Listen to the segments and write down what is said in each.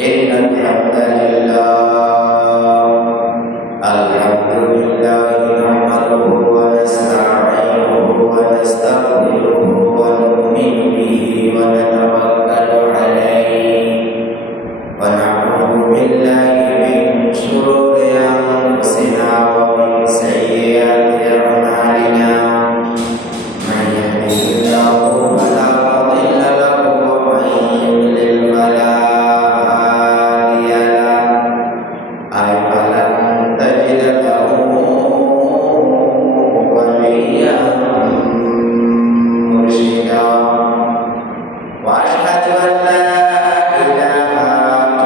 إن الحمد لله نحمده ونستعينه ونستغفره ونؤمن به ونتوكل عليه ونعوذ بالله من شرور أنفسنا ومن سيئات أعمالنا من يهده الله فلا مضل له ومن يضلل فلا هادي له فلن تجد له وليا مرشدا وأشهد أن لا إله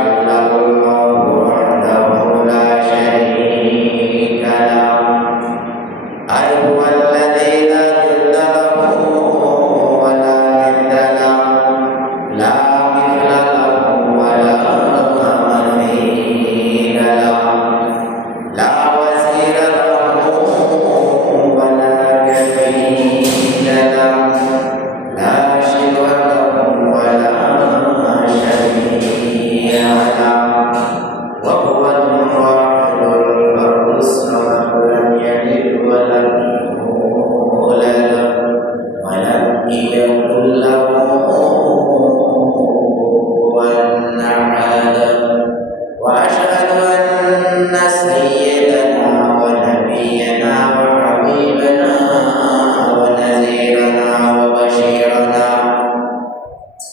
إلا الله وحده لا شريك له هو الذي لا ضد له ولا ند له لا مثل له ولا مثيل له لا وزير له ولا كفيل له لا شبه له ولا شبيه له وهو الواحد الفرد الصمد لم يلد ولم يولد ولم يكن له كفوا أحد وأشهد أن سيدنا ونبينا وحبيبنا ونذيرنا وبشيرنا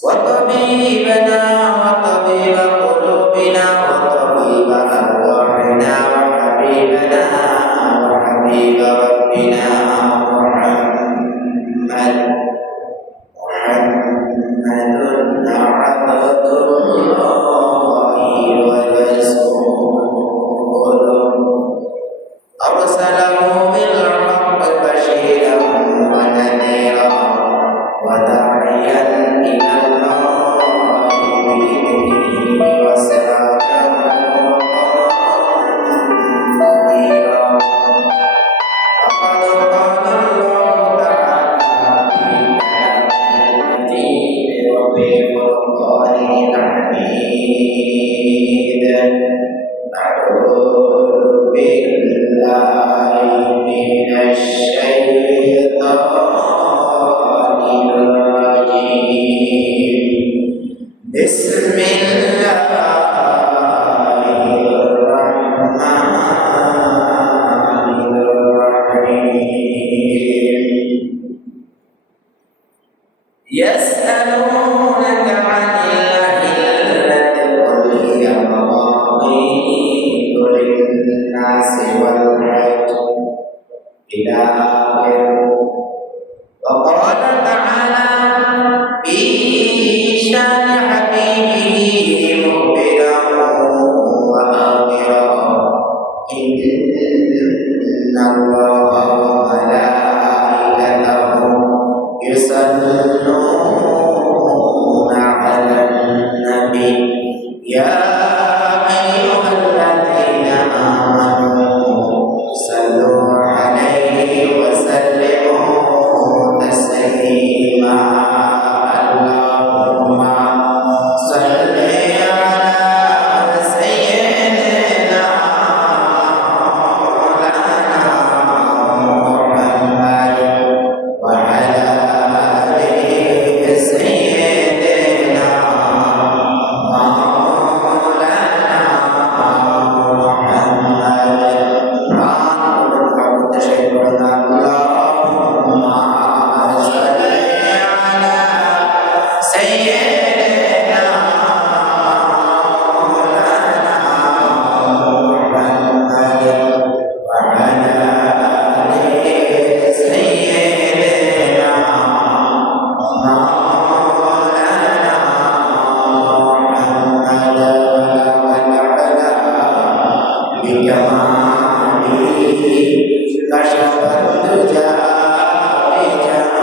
وطبيبنا وطبيب قلوبنا وطبيب أرواحنا وحبيبنا وحبيب ربنا محمد عبد الله ورسوله أرسله بالحق بشيرا ونذيرا وداعيا إلى الله بإذنه وسراجا منيرا فقد قال الله تعالى في كلامه المجيد وفي فرقانه الحميد أعوذ بالله من الشيطان الرجيم بسم الله الرحمن الرحيم يسألونك عن الأهلة قل هي مواقيت للناس والحج إلى آخره وقال تعالى في شان حبيبه مخبرا وآمرا إن الله وملائكته يصلون على النبي يا أيها الذين آمنوا صلوا عليه وسلموا تسليما اللهم صل على سيدنا مولانا محمد وعلى آل سيدنا مولانا محمد تشهدنا اللهم صل على سيدنا مولانا محمد وعلى آل سيدنا مولانا محمد والعلا بجماله كشف الدجى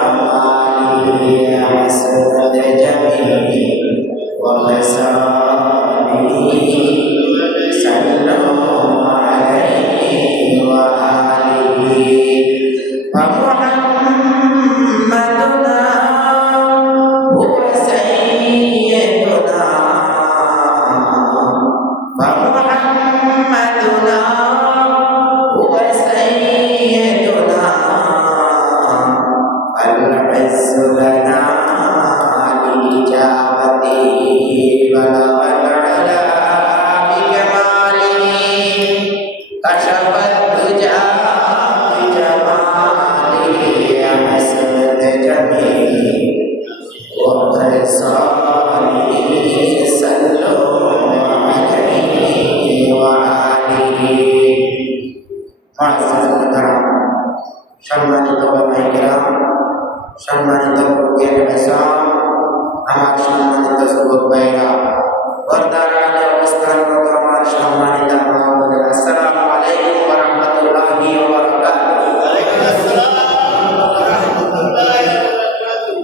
بجماله حسنت جميله وخساره صلوا عليه وآله فمحمدنا هو سيدنا إجابته بلغت علا بكماله كشف الدجى بجماله حسنت جميله وخصاله صلوا عليه وآله معزز الكرام সম্মানিত ওলামায়ে কেরাম সম্মানিত মুরব্বিয়ান ইসলাম আমার সম্মানিত যুবক ভাইরা পর্দার আড়ালে অবস্থানরত আমার সম্মানিত মা বোনেরা আসসালামু আলাইকুম ওয়া রাহমাতুল্লাহি ওয়া বারাকাতুহু। ওয়ালাইকুম আসসালাম ওয়া রাহমাতুল্লাহি ওয়া বারাকাতুহু।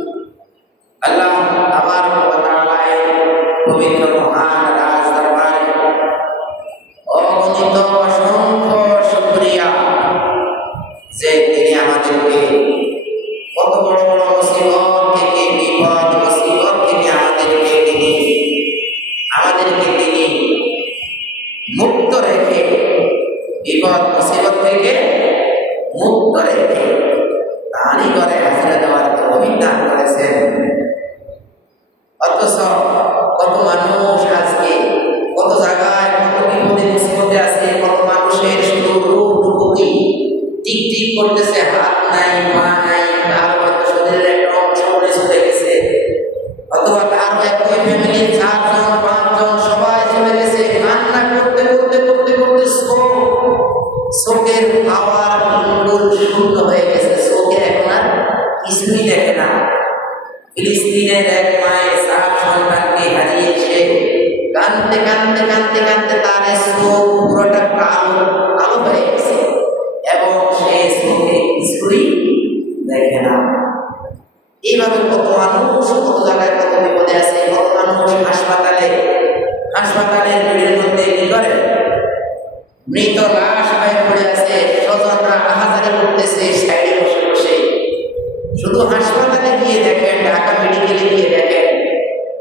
আল্লাহ তাবারক ওয়া তাআলা পবিত্র মহান রাজ দরবারে অগণিত অসংখ্য শুকরিয়া যে তিনি আমাদেরকে কত বড় বড় মুসিবত থেকে বিপদ মুসিবত থেকে আমাদেরকে তিনি মুক্ত রেখে বিপদ মুসিবত থেকে মুক্ত রেখে তারই করে হাজিরা দেওয়ার তৌফিক দান করেছেন। অথচ কত মানুষ আজকে কত জায়গায় কত বিপদে মুসিবতে আছে, কত মানুষের শুধু রূপ রূপকী টিক টিক করতেছে, হাত নাই পা নাই, তার হয়তো শরীরের একটা অংশ চলে গেছে, অথবা তার একই ফ্যামিলির 4 জন 5 জন সবাই চলে গেছে। কান্না করতে করতে করতে করতে চোখের পাওয়ার আঙ্গুল শূন্য হয়ে গেছে, চোখে এখন আর কিছুই দেখে না। ফিলিস্তিনের এক মায়ের 4 সন্তানকে হারিয়ে সে কাঁদতে কাঁদতে কাঁদতে কাঁদতে তার চোখ পুরোটা কালো কালো হয়ে গেছে এবং সে চোখে কিছুই দেখে না। এইভাবে কত মানুষ কত জায়গায় কত বিপদে আছে, কত মানুষ হাসপাতালের ভিড়ের মধ্যে কি করে মৃত লাশ হয়ে পড়ে আছে, স্বজনরা আহাজারি করতেছে সাইডে বসে বসে। শুধু হাসপাতালে গিয়ে দেখেন, ঢাকা মেডিকেলে গিয়ে দেখেন,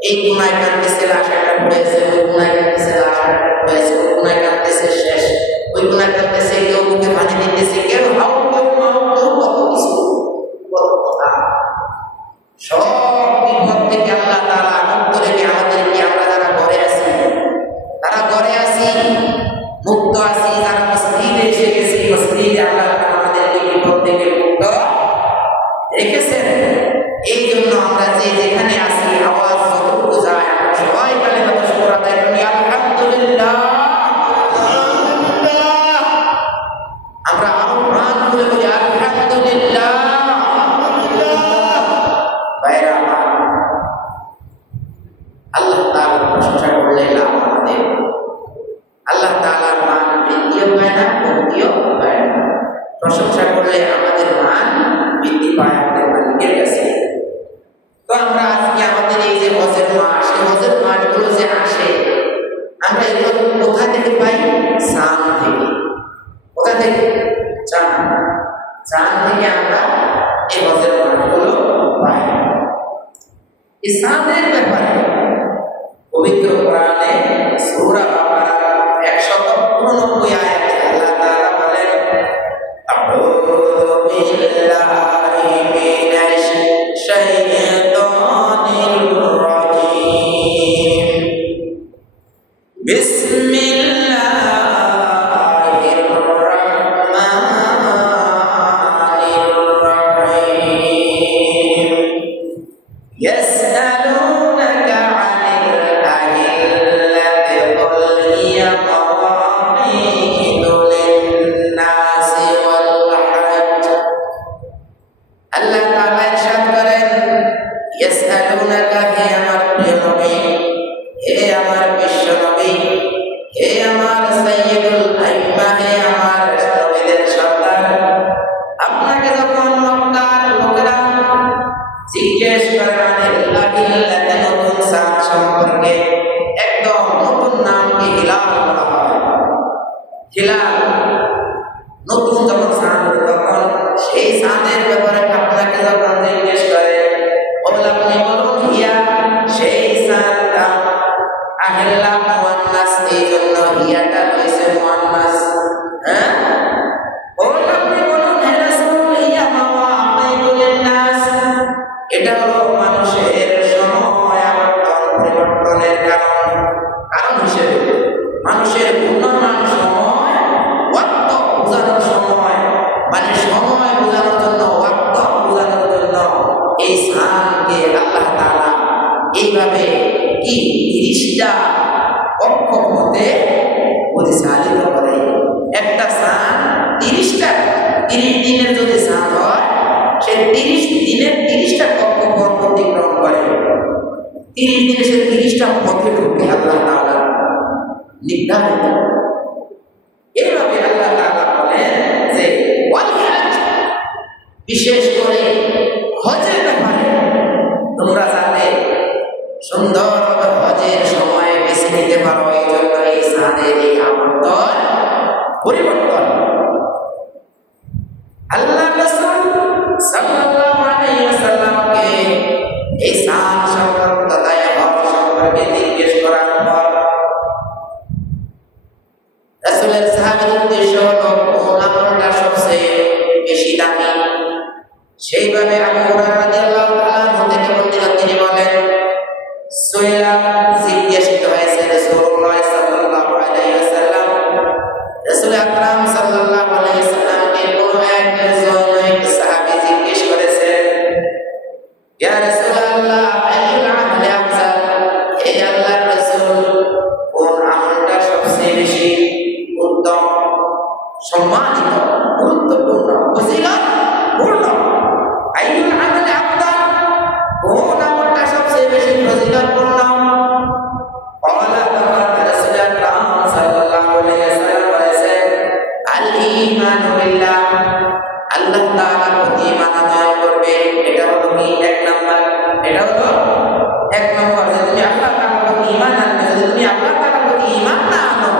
এই কোনায় কাঁদতেছে লাশ একটা পড়েছে, ওই কোনায় কাঁদতেছে লাশ একটা পড়েছে, ওই কোনায় কাঁদতেছে শেষ, ওই কোনায় কাঁদতেছে কেউ মুখে পানি দিতেছে, কেউ হাউ কেউ মাউ কেউ কত কিছু কত কথা। সব বিপদ থেকে আল্লাহ তাআলা মুক্ত রেখে আমাদেরকে, আমরা যারা ঘরে আছি তারা ঘরে আছি মুক্ত আছি, যারা মসজিদে এসে গেছি মসজিদে আল্লাহ তাআলা আমাদেরকে বিপদ থেকে মুক্ত রেখেছেন। এই জন্য আমরা যে যেখানে আছি আওয়াজ যতটুকু যায় আমরা সবাই কালিমাত শুকর আদায় করি আলহামদুলিল্লাহ। আমরা আরো প্রাণ খুলে বলি আলহামদুলিল্লাহ। ভাইরা আমার, আল্লাহ তাআলার প্রশংসা করলে লাভ আমাদের। আল্লাহ তাআলার মান বৃদ্ধিও পায় না, কমতিও পায় না। প্রশংসা করলে আমাদের মান বৃদ্ধি পায় আমাদের মালিকের কাছে। তো আমরা আজকে আমাদের এই যে হজের মাস, এই হজের মাসগুলো যে আসে, আমরা এগুলো কোথা থেকে পাই? চাঁদ থেকে। কোথা থেকে? চাঁদ থেকে আমরা এই হজের মাসগুলো পাই। এই চাঁদের ব্যাপারে পবিত্র কোরআনে সূরা বাকারার 199 আয়াতে আল্লাহ তাআলা বলেন, আউযু বিল্লাহি মিনাশ শাইতানির রাজীম, বিসমিল্লাহির রাহমানির রাহিম। ইয়াসআলুনাকা আনিল আহিল্লাতি কুল হিয়া মাওয়াকিতু লিন-নাসি ওয়াল হাজ্জ। আল্লাহ তাআলা ইরশাদ করেন, ইয়াসআলুনাকা, হে আমার প্রিয় নবী, হে আমার বিশ্ব নবী, হে আমার সাইয়্যিদুল আইম্মা, হে আমার নবীদের সর্দার, আপনাকে যখন মক্কার লোকেরা জিজ্ঞেস করে আনিল্লাহিল্লাতি, নতুন চাঁদ সম্পর্কে, একদম নতুন নামকে হিলাল বলা হয়। হিলাল নতুন যখন চাঁদ তখন সেই চাঁদের ব্যাপারে আপনাকে যখন জিজ্ঞেস করে, বলে আপনি বলুন হিয়া, সেই চাঁদটা আহিল্লা মুয়ান্নাস, এই জন্য হিয়াটা কি 30টা কক্ষপথে পরিচালিত করে। একটা চাঁদ 30 দিনের যদি চাঁদ হয়, সে 30 দিনের 30টা কক্ষপথ অতিক্রম করে। 30 দিনে সে 30টা পথে ঢুকে আল্লাহ তাআলা নির্ধারিত। এইভাবে আল্লাহ তাআলা বলেন যে ওয়াল হজ, বিশেষ করে হজের ব্যাপারে তোমরা যাতে সুন্দরভাবে হজের সময় বেছে নিতে পারো, এই জন্য এই চাঁদের এই আবর্তন পরিবর্তন। আল্লাহ রাসূল সাল্লাল্লাহু আলাইহি ওয়াসাল্লামকে এই চাঁদ সম্পর্কে তথা হজ সম্পর্কে জিজ্ঞেস করার পর রাসূলের সাহাবীর উদ্দেশ্য হলো কোন আমলটা সবচেয়ে বেশি দামি। সেইভাবে আবু হুরায়রা রাদিয়াল্লাহু তাআলা থেকে বর্ণিত, তিনি বলেন সুইলা জিজ্ঞাসিত হয়েছে রাসূলুল্লাহ সাল্লাল্লাহু আলাইহি ওয়াসাল্লাম, রাসূল আকরাম সাল্লাল্লাহু আলাইহি ওয়াসাল্লামকে কোন এক সাহাবী জিজ্ঞেস করেছে, ইয়া রাসূলুল্লাহ আইয়ুল আমালি আফজাল, হে আল্লাহর রাসূল কোন আমলটা সবচেয়ে বেশি উত্তম, সম্মানিত, গুরুত্বপূর্ণ, ফজিলতপূর্ণ? আইয়ুল আমালি আফজাল, কোন আমলটা সবচেয়ে বেশি ফজিলতপূর্ণ? ক্বালা, রাসূল আকরাম সাল্লাল্লাহু আলাইহি ওয়াসাল্লাম বলেছেন, আল ঈমানু বিল্লাহ, আল্লাহ তাআলার প্রতি ঈমান আনয়ন করবে। এটা হলো কি এক নাম্বার, এটা হলো এক নম্বর, যে তুমি আল্লাহ তাআলার প্রতি ঈমান আনবে। যদি তুমি আল্লাহ তাআলার প্রতি ঈমান না আনো,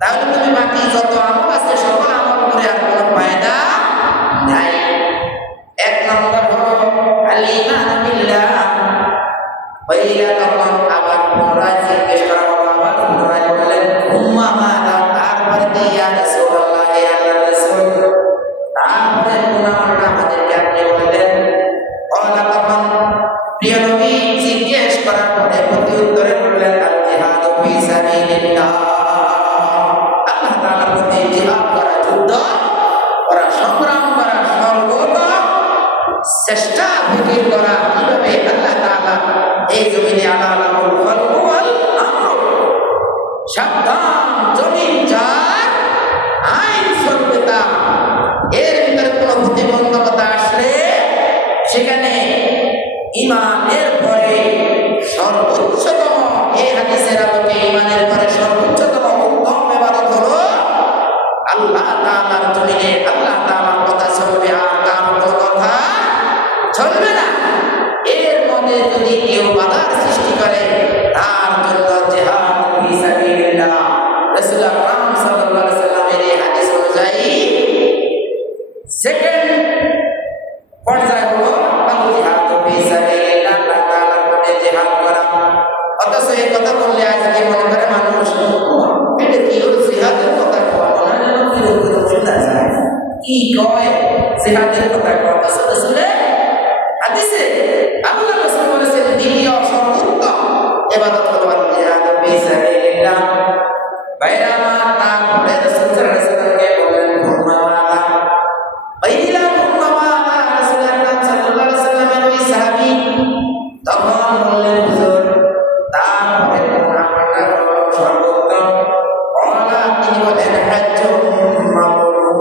তাহলে তুমি বাকি যত আমল আছে সকল আমল করে আর কোনো ফায়দা নাই। এক নম্বর হলো আল ঈমানু বিল্লাহ। ওইলা তখন আবার পুনরায় জিজ্ঞেস করা হলো, আবার পুনরায় বললেন উম্মা মাযা, তারপরে কি ইয়া রাসূলুল্লাহ, হে আল্লাহর রাসূল তারপরে কোন আমলটা আমাদেরকে আপনি বললেন? ক্বালা, তখন প্রিয় নবী জিজ্ঞেস করার পরে প্রতি উত্তরে বললেন আল জিহাদু ফি সাবিলিল্লাহ, আল্লাহ তাআলার পথে জিহাদ করা, যুদ্ধ করা, সংগ্রাম করা, সর্বদা চেষ্টা ফিকির করা কিভাবে আল্লাহ তাআলা এই জমিনে আলালাহুল খালকু ওয়াল আমর, সাবধান জমিন যার আইন চলবে তা, এর ভিতরে কোনো প্রতিবন্ধকতা আসলে সেখানে ঈমানের পরে সর্বোচ্চতম, এই হাদিসের আলোকে ঈমানের পরে সর্বোচ্চতম উত্তম ইবাদত হলো আল্লাহ তাআলার জমিনে আল্লাহ তাআলার কথা চলবে, আর কার কোনো কথা চলবে না। এর মধ্যে যদি কেউ বাধার সৃষ্টি করে, তার জন্য জিহাদ ফি সাবিলিল্লাহ। রাসূল আকরাম সাল্লাল্লাহু আলাইহি ওয়াসাল্লামের এই হাদিস অনুযায়ী সেকেন্ড পর্যায় হলো আল জিহাদু ফি সাবিলিল্লাহ, আল্লাহ তাআলার পথে জিহাদ করা। অথচ এই কথা বললে আজকে মনে করে মানুষ, এটা কি ওর জিহাদের কথা কয়, মনে হয় কিরকম শোনা যায়, কি কয় জিহাদের কথা কয়। আসলে হাদিসে আল্লাহ রাসূল বলেছেন দ্বিতীয় সর্বোত্তম ইবাদত হলো আল জিহাদু ফি সাবিলিল্লাহ। বাইরে আমার তারপরে রাসূল সাল্লাল্লাহু আলাইহি ওয়াসাল্লামকে বললেন ঘুমাওয়ালা, বাইলা ঘুমাওয়ালা। রাসূল আকরাম সাল্লাল্লাহু আলাইহি ওয়াসাল্লামের ওই সাহাবী তখন বললেন, হুজুর তারপরে কোন আমলটা হলো সর্বোত্তম? ক্বালা, তিনি বলেন হাজ্জুম মাবরুর।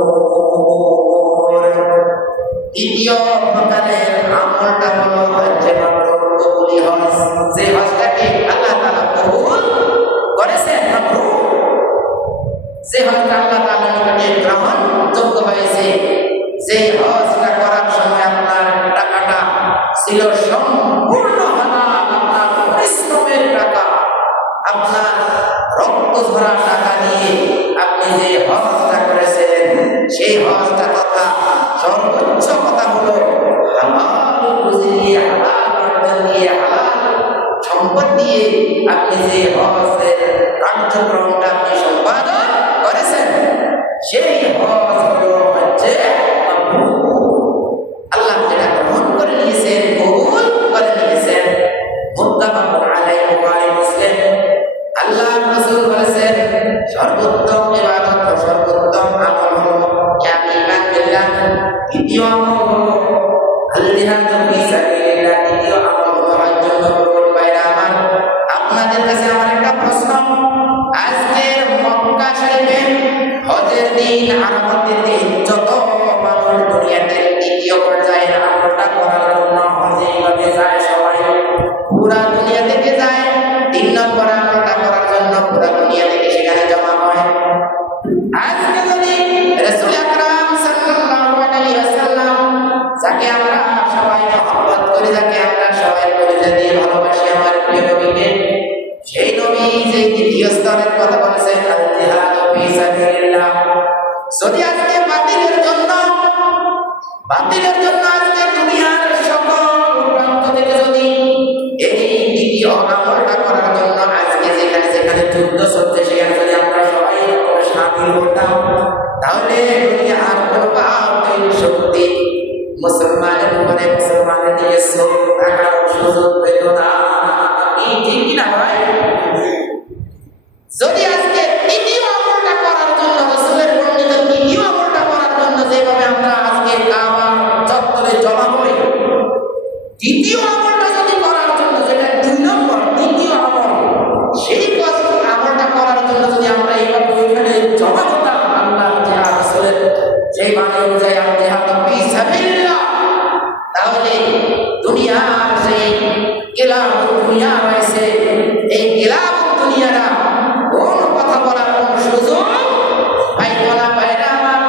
দ্বিতীয় প্রকারের আমলটা হলো হজ্জে মাবরুর, কবুলি হজ, যে হজটাকে আল্লাহ তাআলা কবুল করেছেন, মাবরুর, যে হজটা আল্লাহ তাআলার নিকটে গ্রহণযোগ্য হয়েছে, যে হজটা করার সময় আপনার টাকাটা ছিল সম্পূর্ণ হালাল, আপনার পরিশ্রমের টাকা, আপনার রক্ত ঝরা টাকা দিয়ে আপনি যে হজটা করেছেন, সেই হজটা কথা সর্বোচ্চ কথা হলো হালাল রুজি দিয়ে, হালাল উপার্জন দিয়ে, হালাল সম্পদ দিয়ে আপনি যে হজের কার্যক্রমটা আপনি সম্পাদন করেছেন, সেই হজ হলো হচ্ছে মাবরুর। আল্লাহ যেটা গ্রহণ করে নিয়েছেন, কবুল করে নিয়েছেন। মুত্তাফাকুন আলাইহি, বুখারী মুসলিম। আল্লাহ রাসূল বলেছেন সর্বোত্তম ইবাদত, সর্বোত্তম আমল হলো ঈমান বিল্লাহ। দ্বিতীয় আমল হলো আল জিহাদু ফি সাবিলিল্লাহ। দ্বিতীয় আমল হলো হজ্জুল মাবরুর। বাইরা দিন আরাফাতের দিন যত মানুষ দুনিয়াতে দ্বিতীয় পর্যায়ে আমলটা করার জন্য হজে এইভাবে যায় সবাই পুরা দুনিয়া থেকে যায় 3 নম্বর আমলটা করার জন্য পুরা দুনিয়া থেকে সেখানে জমা হয়। আজকে যদি রাসূল আকরাম সাল্লাল্লাহু আলাইহি ওয়াসাল্লাম যাকে আমরা সবাই মহব্বত করি, যাকে আমরা সবাই পরিচয় দিয়ে ভালোবাসি, আমার প্রিয় নবীকে, সেই নবী যে দ্বিতীয় স্তরের কথা বলেছেন আল জিহাদু ফি সাবিলিল্লাহ, যদি আজকে বাতিলের জন্য আজকে দুনিয়ার সকল প্রান্ত থেকে যদি এই দ্বিতীয় আমলটা করার জন্য আজকে যেখানে যুদ্ধ চলছে সেখানে যদি আমরা সবাই শামিল হতাম, তাহলে দুনিয়ার কোনো বাতিল শক্তি মুসলমানের উপরে, মুসলমানের দিকে চোখ রাখার সুযোগ পেল না। ঠিক কিনা ভাই? যদি আজকে তৃতীয় আমলটা করার জন্য, রাসূলের বর্ণিত তৃতীয় আমলটা করার জন্য যেভাবে আমরা আজকে কাবা চত্বরে জমা হই, তৃতীয় আমলটা যদি করার জন্য, যেটা 2 নম্বর তৃতীয় আমল, সেই আমলটা করার জন্য যদি আমরা এইভাবে ওইখানে জমা হতাম, আল্লাহ যে রাসূলের যেই বাণী অনুযায়ী আল জিহাদু ফি সাবিলিল্লাহ, তাহলে দুনিয়ার সেই গিলাফুত দুনিয়া রয়েছে, এই গিলাফুত দুনিয়ারা কোন কথা বলার কোন সুযোগ পাইতো না। ভাইরা আমার,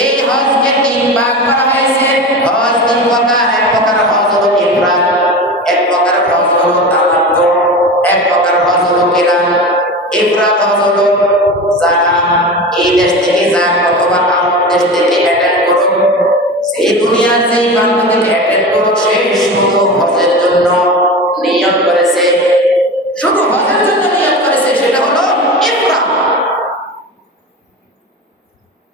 এই হজকে 3 ভাগ করা হয়েছে। হজ 3 প্রকার। এক প্রকার হজ হলো ইফরাদ, এক প্রকার হজ হলো তামাত্তু, এক প্রকার হজ হলো কিরান। ইফরাদ হজ হলো যারা এই দেশ থেকে যাক অথবা আরব দেশ থেকে অ্যাটেন্ড করুক, সেই দুনিয়ার যেই প্রান্ত থেকে অ্যাটেন্ড করুক, সে শুধু হজের জন্য নিয়ত করেছে, শুধু হজের জন্য নিয়ত করেছে, সেটা হলো ইফরাদ।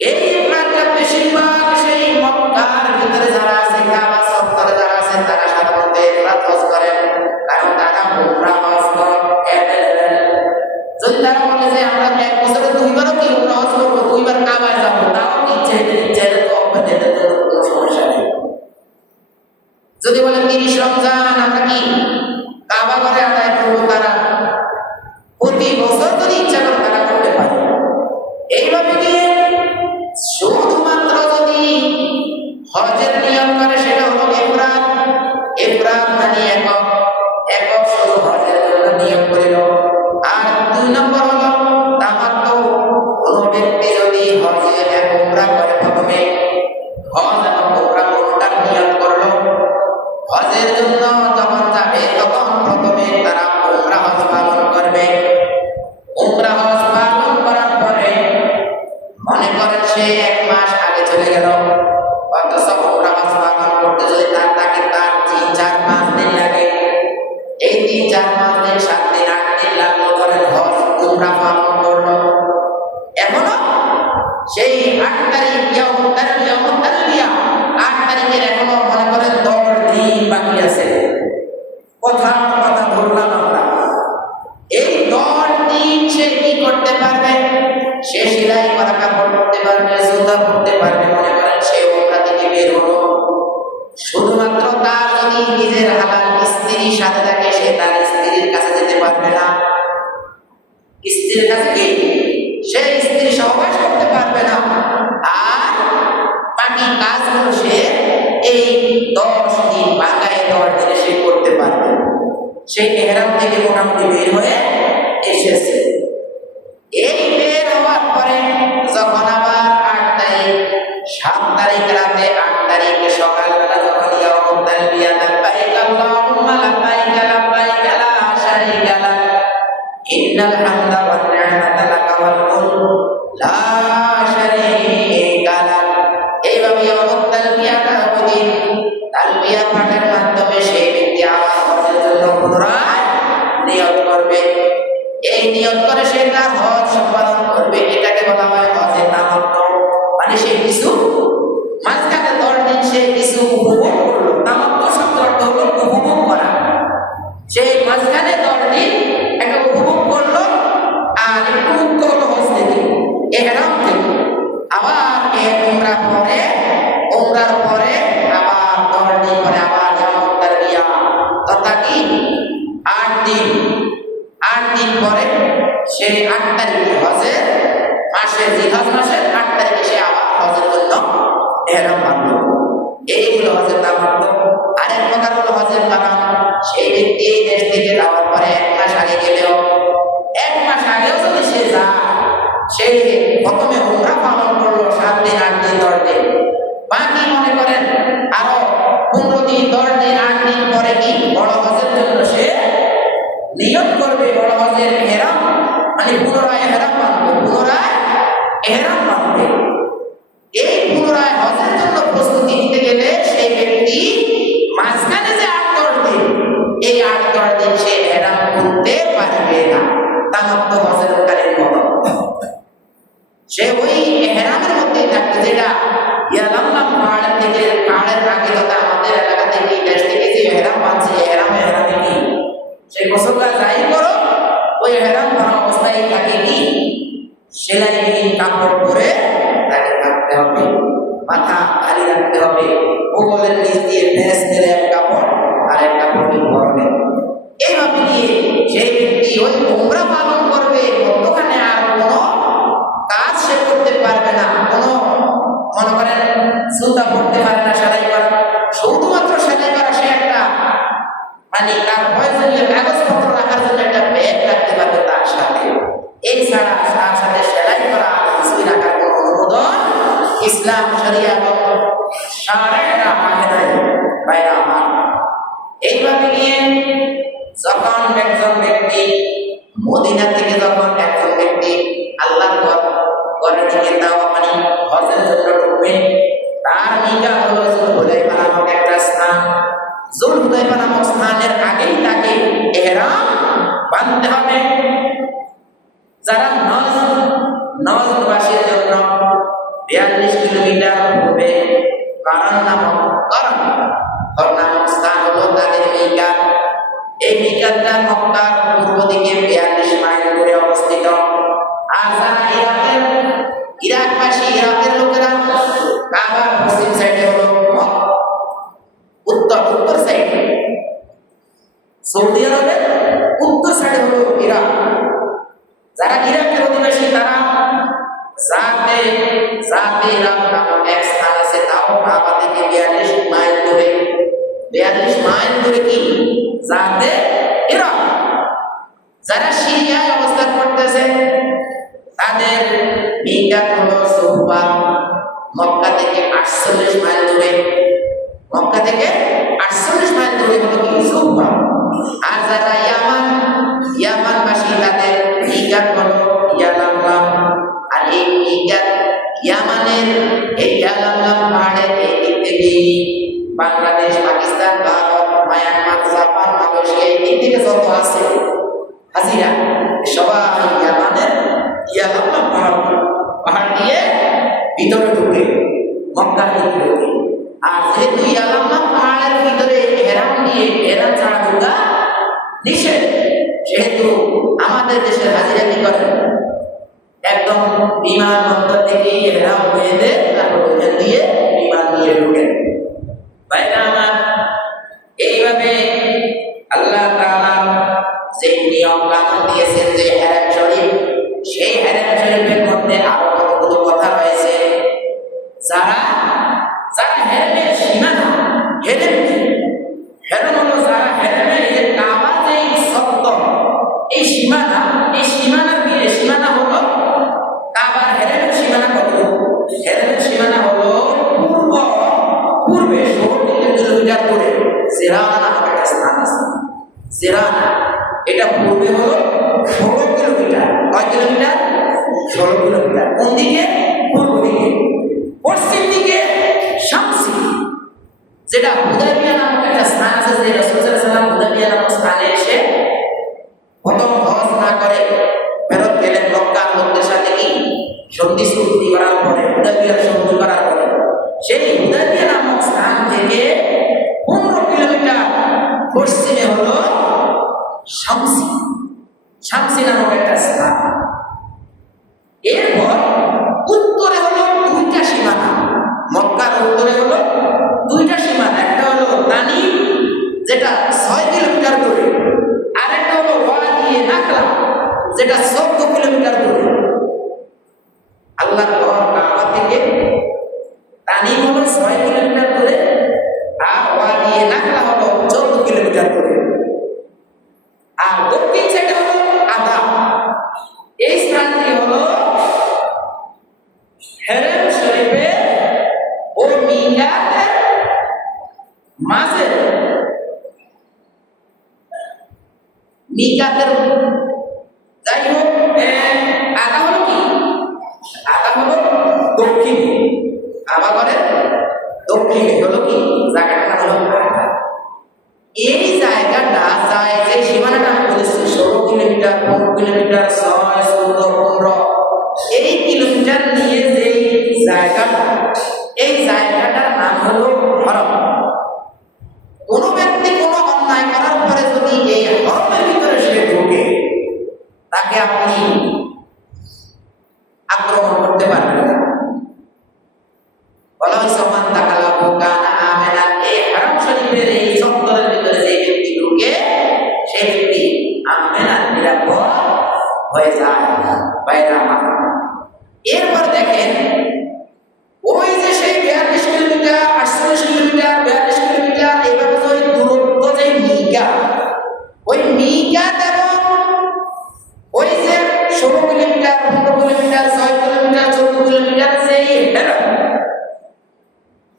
এই ইফরাদটা বেশিরভাগ সেই মক্কার ভিতরে যারা আছে, কাবা চত্বরে যারা আছে, তারা সাধারণত ইফরাদ হজ করেন, কারণ তারা উমরা হজ করেন। যদি তারা বলে যে আমরা 1 বছরে 2 বারও কি উমরা হজ করবো, 2 বার কাবায় যাবো, তাও ইচ্ছে তো অব্যাহত কোনো সমস্যা নেই। যদি বলে 30 রমজান আমরা কি কাবা ঘরে আদায় করবো, তারা প্রতি বছর যদি ইচ্ছা করে তারা করতে পারে। এইভাবে গিয়ে শুধুমাত্র যদি হজের নিয়ম করে, সেটা হলো ইফরাদ। ইফরাদ মানে একক শুধু হজের জন্য নিয়ম করিল। আর 2 নম্বর হলো তামাত্তু। কোন ব্যক্তি যদি হজে এক উমরা করে, প্রথমে হজ এবং উমরা কোনটার নিয়ত করলো, হজের জন্য যখন যাবে তখন প্রথমে তারা উমরা হজ পালন করবে। উমরা হজ পালন করার পরে মনে করেন সে 1 মাস আগে চলে গেল, অথচ উমরা হজ পালন করতে যদি তাকে 3-4-5 দিন লাগে, এই 3-4-5 দিন 7 দিন 8 দিন লাগলো, ধরেন হজ উমরা পালন করলো, এখনো সেই 8 তারিখ ইয়াউমুত তারবিয়া 8 তারিখের এখনো মনে করেন 10 দিন বাকি আছে। কথা বললাম আমরা, এই 10 দিন সে কি করতে পারবে? সে সেলাই করা কাপড় পরতে পারবে, জুতা পরতে পারবে। মনে করেন সে উমরা থেকে বের হলো, শুধুমাত্র তার যদি নিজের হালাল স্ত্রীর সাথে থাকে, সে তার স্ত্রীর কাছে যেতে পারবে না। স্ত্রীর কাছে কি সে স্ত্রী সহবাস করতে পারবে না। আর বাকি কাজগুলো সে এই 10 দিন বাগায় 10 দিনে সে করতে পারবে। সেই ইহরাম থেকে মোটামুটি বের হয়ে এসেছে। এই বের হওয়ার পরে যখন আবার 8 তারিখ, 7 তারিখ রাতে, 8 তারিখ সকালবেলা যখন ইয়াউমুত তারবিয়া লাব্বাইক আল্লাহুম্মা লাব্বাইক লাব্বাইক লা শারীকা লাক ইন্নাল হামদা ওয়ান নি'মাতা লাক ওয়াল মুলক লা শারীকা লাক, এইভাবে ইয়াউমুত তারবিয়াটা ওদিন তালবিয়া পাঠের মাধ্যমে সেই ব্যক্তি আবার হজের জন্য পুনরায় নিয়ত করবে। এই নিয়ত করে সে তার হজ সম্পাদন করবে। এটাকে বলা হয় হজে তামাত্তু। মানে সে কিছু মাঝখানে 10 দিন সে কিছু উপভোগ করলো। তামাত্তু শব্দ অর্থ হলো উপভোগ করা। সেই মাঝখানে 10 দিন একটা উপভোগ করলো, আর একটু মুক্ত হলো হজ থেকে, ইহরাম থেকে। আবার উমরার পরে আবার 10 দিন পরে আবার ইয়াউমুত তারবিয়া, তথা কি 8 দিন পরে সেই 8 তারিখে হজের মাসের জিলহজ মাসের 8 তারিখে সে আবার হজের জন্য ইহরাম বাঁধলো। এইগুলো হজের তামাত্ম। আরেক প্রকার হলো হজের কারাম। সেই ব্যক্তি এই দেশ থেকে যাওয়ার পরে 1 মাস আগে গেলেও 1 মাস আগেও যদি সে যায়, সেই প্রথমে উমরা পালন করলো 7 দিন 8 দিন 10 দিন, বাকি মনে করেন আরো 15 দিন 10 দিন 8 দিন পরে কি বড় হজের জন্য সে নিয়ত করবে, বড় হজের ইহরাম মানে পুনরায় ইহরাম বাঁধবে, পুনরায় ইহরাম বাঁধবে। এই পুনরায় হজের জন্য প্রস্তুতি নিতে গেলে সেই ব্যক্তি মাঝখানে যে 8-10 দিন, এই 8-10 দিন সে ইহরাম করতে পারবে না, তামাত্ম হজের কারণে মতো সে ওই ইহরামের মধ্যেই থাকবে। যেটা ইয়ালামলাম পাহাড়ের থেকে, পাহাড়ের আগে তথা আমাদের এলাকা থেকে দেশ থেকে যে ইহরাম বাঁধছে, ইহরামে কি সেই গোসলটা যাই করো, ওই ইহরাম করা অবস্থায় তাকে কি সেলাইবিহীন কাপড় পরে তাকে থাকতে হবে, মাথা খালি রাখতে হবে, কোমরের নিচ দিয়ে ফেরেস মেরে এক কাপড় আর এক কাপড় পরবে। এইভাবে নিয়ে সেই ব্যক্তি ওই উমরা পালন করবে, ওখানে আর কোনো কাজ সে করতে পারবে না, কোনো মনে করেন সুতা পড়তে পারবে না, সেলাই করা, শুধুমাত্র সেলাই করা সে একটা মানে তার প্রয়োজনীয় কাগজপত্র রাখার জন্য একটা ব্যাগ রাখতে পারবে তার সাথে। এই ছাড়া তার সাথে সেলাই করা কিছুই রাখার কোনো অনুমোদন ইসলাম শরিয়া শারেআ মানে নাই। বাইরে আমার এইভাবে নিয়ে যখন একজন ব্যক্তি মদিনা থেকে যখন একজন ব্যক্তি আল্লাহর ঘরের দিকে দাওয়া মানে হজের জন্য ঢুকবে, তার মিকাত হলো যুলহুলাইফা নামক একটা স্থান। যুলহুলাইফা নামক স্থানের আগেই তাকে ইহরাম বাঁধতে হবে। যারা নজদবাসীর জন্য 42 কিলোমিটার পূর্বে কারান নামক স্থান হলো তাদের মিকাত। এই মিকাতটা মক্কার পূর্ব দিকে 42 মাইল দূরে অবস্থিত। আর যারা ইরাকবাসী, ইরাকের লোকেরা কাবার পশ্চিম সাইডে হলো উত্তর সাইডে, সৌদি আরবের উত্তর সাইডে হলো ইরাক। যারা ইরাকের অধিবাসী তারা জাতে ইরাক নামক এক স্থান আছে, তাও কাবা থেকে 42 মাইল দূরে। 42 মাইল দূরে কি জাতে ইরাক। যারা সিরিয়ায় অবস্থান করতেছে তাদের মিকাত হলো সুহবা, মক্কা থেকে 48 মাইল দূরে। মক্কা থেকে 48 মাইল দূরে হলো কি সুহবা। আর যারা ইয়ামানবাসী তাদের মিকাত হলো ইয়ালামলাম। আর এই মিকাত ইয়ামানের এই ইয়ালামলাম পাহাড়ের এই দিক থেকে Bangladesh, Pakistan, Bharat, Myanmar, Japan, Malaysia এই দিক থেকে যত আছে হাজিরা সবাই ইয়ামানের ইয়ালামলাম পাহাড় দিয়ে ভিতরে ঢুকে মক্কার ভিতরে ঢুকে। আর যেহেতু ইয়ালামলাম পাহাড়ের ভিতরে ইহরাম দিয়ে ইহরাম ছাড়া ঢোকা নিষেধ, সেহেতু আমাদের দেশের হাজিরা কি করে একদম বিমানবন্দর থেকে ইহরাম হয়ে দেয়, তারপর ওখান দিয়ে বিমান দিয়ে ঢুকেন। ভাইরা আমার, এইভাবে আল্লাহ তাআলা যে নিয়ম কানুন দিয়েছেন যে হারাম শরীফ, সেই হারাম শরীফের মধ্যে আরো কতগুলো কথা রয়েছে। যারা হেরেমের সীমানা, হেরেম কি? হেরেম হলো যারা হেরেমের যে কাবার যে সত্য, এই সীমানা হলো কাবার হেরেমের সীমানা কত? হেরেমের সীমানা হলো পূর্বে 16 কিলোমিটার দূরে জিরানা নামক একটা স্থান আছে। জিরানা এটা পূর্বে হলো 16 কিলোমিটার। কয় কিলোমিটার? 16 কিলোমিটার। কোন দিকে? পূর্ব দিকে। পশ্চিম দিকে শামসি, যেটা হুদাইবিয়া নামক একটা স্থান আছে, যে রাসূল সাল্লাল্লাহু আলাইহি ওয়াসাল্লাম হুদাইবিয়া নামক স্থানে এসে প্রথম হজ না করে ফেরত গেলেন মক্কার লোকদের সাথে কি সন্ধি চুক্তি করার পরে, হুদাইবিয়ার সন্ধি করার পরে। সেই হুদাইবিয়া নামক স্থান থেকে 15 কিলোমিটার পশ্চিমে হলো শামসি নামক একটা স্থান। এরপর উত্তরে হলো 2টা সীমানা। মক্কার উত্তরে হলো 2টা সীমানা, একটা হলো তানিম যেটা 6 কিলোমিটার দূরে, আর একটা হলো ওয়াদি নাখলা যেটা 14 কিলোমিটার দূরে। মিকাতের যাই হোক আদা হলো কি, আদা হলো দক্ষিণে, কাবা ঘরের দক্ষিণে হলো কি জায়গাটা হলো আদা। এই জায়গাটা যায় যে সীমানাটা আমি বলেছি 16 কিলোমিটার, 15 কিলোমিটার, 6, 14, 15 এই কিলোমিটার নিয়ে যে জায়গাটা, এই জায়গাটার নাম হলো হরম। কোনো ব্যক্তি কোনো অন্যায় করার পরে যদি এই হরমের ভিতরে সে ঢোকে, তাকে আপনি আক্রমণ করতে পারবেন না। বলা হয় সমান তাকালা কানা আমেনা, এই হারাম শরীফের এই চত্বরের ভিতরে যে ব্যক্তি ঢোকে, সেই ব্যক্তি আমেনা নিরাপদ হয়ে যায় বাইরা। এরপর দেখেন ওই যে সেই 42 কিলোমিটার, 48 কিলোমিটার, 42 কিলোমিটার এইভাবে যে দূরত্ব যে মিকা, ওই মিকাত এবং ওই যে 16 কিলোমিটার, 15 কিলোমিটার, 6 কিলোমিটার, 14 কিলোমিটার যে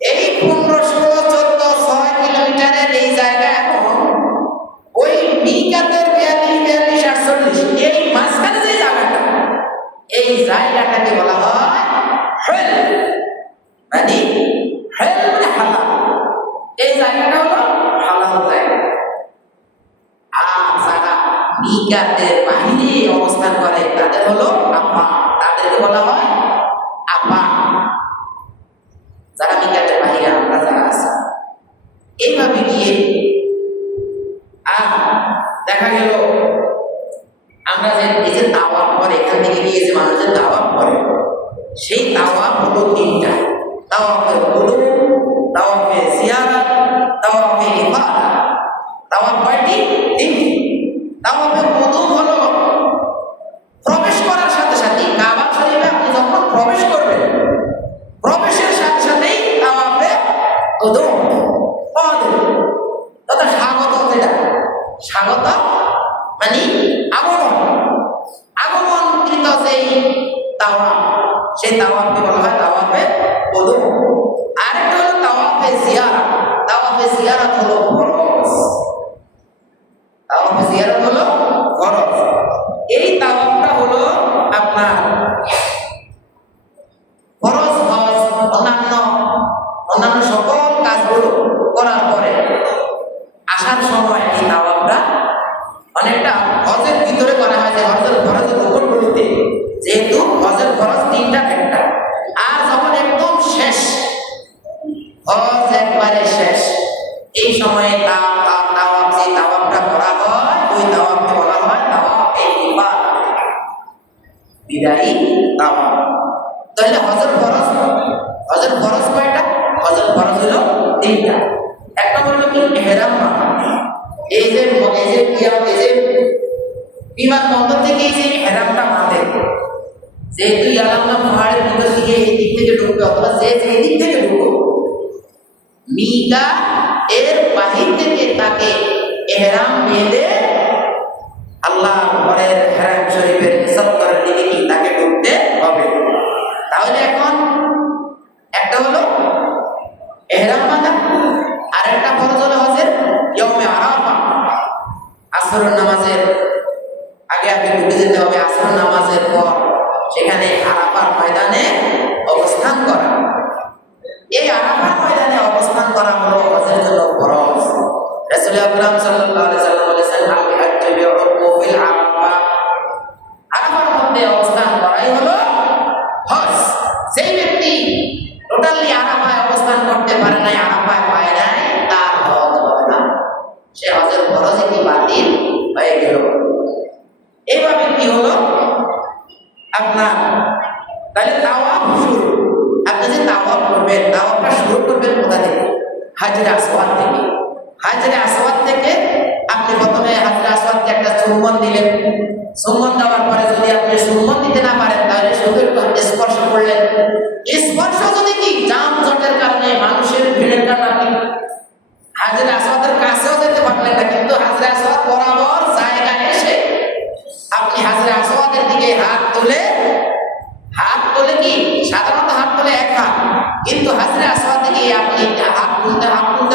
এই 15, 16, 14, 6 কিলোমিটারের এই জায়গা এখন ওই মিকাতের 42, 48, এই মাঝখানে যে জায়গাটা, এই জায়গাটাকে বলা হয় হেল, মানে হেল মানে হালাল। এই জায়গাটা হলো হালাল জায়গা। আর যারা মিকাতের বাহিরে অবস্থান করে তাদের হলো আপা, তাদেরকে বলা হয় আপা। যারা মিকাতের বাহিরে আমরা যারা আছি এইভাবে গিয়ে দেখা গেল আমরা যে এই যে তাওয়াফ করে, এখান থেকে গিয়ে যে মানুষের তাওয়াফ করে, সেই তাওয়াফ হলো 3টা। তাওয়াফে কুদুম, তাওয়াফে জিয়ারাত, তাওয়াফে ইফাদা। তাওয়াফ কয়টি? 3টি। তাওয়াফে কুদুম হলো প্রবেশ করার সাথে সাথে কাবা শরীফে আপনি যখন প্রবেশ করবেন, প্রবেশের সাথে সাথেই তাওয়াফে কুদুম তথা স্বাগত, যেটা স্বাগত মানে আগমন, আগমনকৃত সেই তাওয়াফ, সেই তাওয়াফকে বলা হয় তাওয়াফে কুদুম। আরেকটা হলো তাওয়াফে জিয়ারাত। তাওয়াফে জিয়ারাত হলো ফরজ, তাওয়াফে জিয়ারাত হলো ফরজ। এই তাওয়াফটা হলো আপনার ফরজ, হজ, অন্যান্য সকল কাজগুলো করার পরে আসার সময় এই তাওয়াফটা অনেকটা হজের ভিতরে করা হয়, যে হজের ফরজের রুকুনগুলোতে, যেহেতু হজের ফরজ 3টা একটা। আর যখন একদম শেষ, হজ একবারে শেষ, এই সময়ে তাওয়াফ, যে তাওয়াফটা করা হয়, ওই তাওয়াফকে বলা হয় তাওয়াফে ইফাদা, বিদায়ী তাওয়াফ। তাহলে হজের ফরজ কয়টা? হজের ফরজ হলো 3টা। এক নম্বর হলো কি ইহরাম বাঁধা। এই যে বিমানবন্দর থেকে এই যে ইহরামটা বাঁধে, যেহেতু ইয়ালামনা পাহাড়ের ভিতর থেকে এই দিক থেকে ঢুকবে, অথবা যে দিক থেকে ঢুকবে, মিকা এর বাহির থেকে তাকে ইহরাম বেঁধে আল্লাহ ঘরের হারাম শরীফের চত্বরের দিকে কি তাকে ঢুকতে হবে। তাহলে এখন একটা হলো ইহরাম বাঁধা, আর একটা ফরজ হলো হজের ইয়মে আরাফা, আসরের নামাজের আগে আগে ঢুকে যেতে হবে, আসরের নামাজের পর সেখানে আরাফার ময়দানে অবস্থান করা। এই আরাফার ময়দানে অবস্থান করা হলো হজের জন্য ফরজ। রাসূল আকরাম সাল্লাল্লাহু আলাইহি ওয়াসাল্লাম বলেছেন, আল-হাজ্জু বিউরুকু ফিল আরাফা, আরাফার মধ্যে অবস্থান করাই হলো হজ। সেই ব্যক্তি টোটালি আরাফায় অবস্থান করতে পারে নাই, আরাফায় পায় নাই, তার হজ হবে না, সে হজের ফরজ কি বাতিল হয়ে গেল। এইভাবে কি হলো আপনার, তাহলে তাওয়াফ শুরু, আপনি যে তাওয়াফ করবেন, তাওয়াফটা শুরু করবেন কোথা থেকে? হাজরে আসওয়াদ থেকে। হাজরে আসওয়াদ থেকে আপনি প্রথমে হাজরে আসওয়াদকে একটা চুম্বন দিলেন। চুম্বন দেওয়ার পরে যদি আপনি চুম্বন দিতে না পারেন, তাহলে শুধু একটু স্পর্শ করলেন। স্পর্শ যদি কি যানজটের কারণে, মানুষের ভিড়ের কারণে আপনি হাজরে আসওয়াদের কাছেও যেতে পারলেন না, কিন্তু হাজরে আসওয়াদ বরাবর জায়গায় এসে আপনি হাজরে আসওয়াদের দিকে হাত তুলে কি সাধারণত হাত তুলে এক হাত, কিন্তু হাজরে আসওয়াদ দিকে আপনি হাত তুলতে